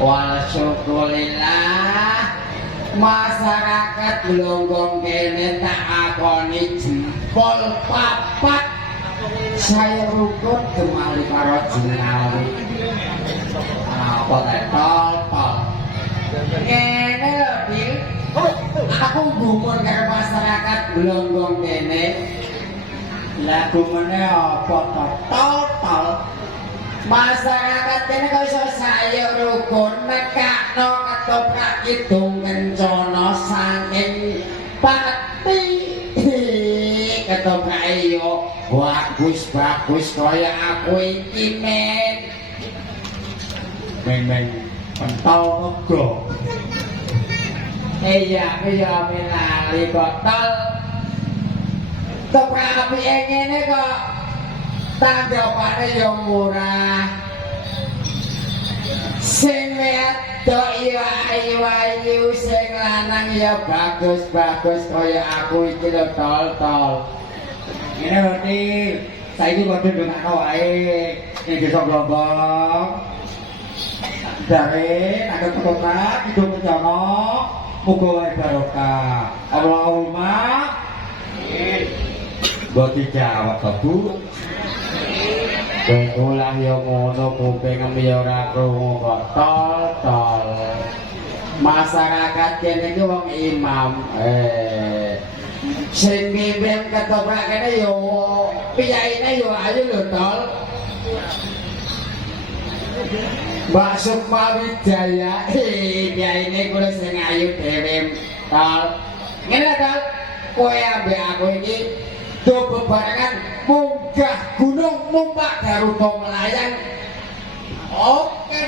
Walsyukurillah masyarakat Blonggong kene tak akoni jempol papat saya rukun kembali karo Jinawi apa tol kene lho Bil aku gumun karo masyarakat Blonggong kene lah gumune apa tol masyarakat kene kok iso saya rukun nekakno ketoprak kidung kencana saking pati ketoprak yo bagus kaya aku iki men pentol mego iya melali botol ketoprak apike ngene kok tanggapane yo murah sing wedok ya ayu-ayu sing lanang ya bagus kaya aku iki lho tol ngene lho Til saiki padha ndongakno wae ning desa Blombong dare ada ketoprak hidup kencana muga wae barokah Allahumma mbok dijawab to Bu Bengkulah yo ngono kuping yo ora krungu kok tol masyarakat kene iki wong imam sing mimpin ketoprak kene yo piyaine yo ayu lho tol Mbak Sukma Wijaya piyaine kula sing ayu dhewe tol ngene tol kowe ambek aku iki do bebarengan munggah gunung numpak Garuda melayang oke